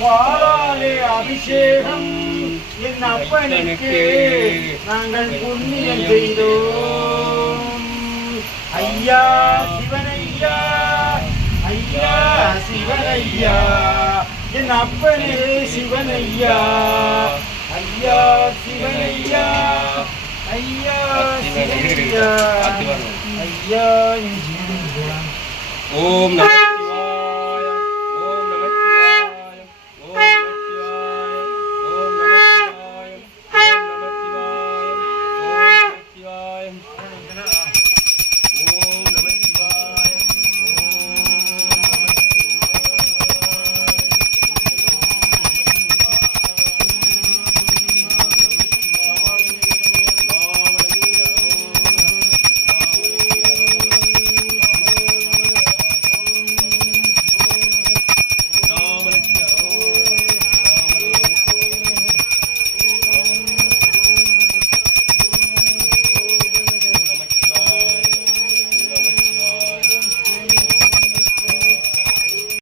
பாலாலே அபிஷேகம் என் அப்பனுக்கு நாங்கள் புண்ணியம் செய்தோம். ஐயா சிவனையா, ஐயா சிவனையா, என் அப்பனே சிவனையா, ஐயா சிவனையா, ஐயா சிவனையா, ஐயா. ஓம் நம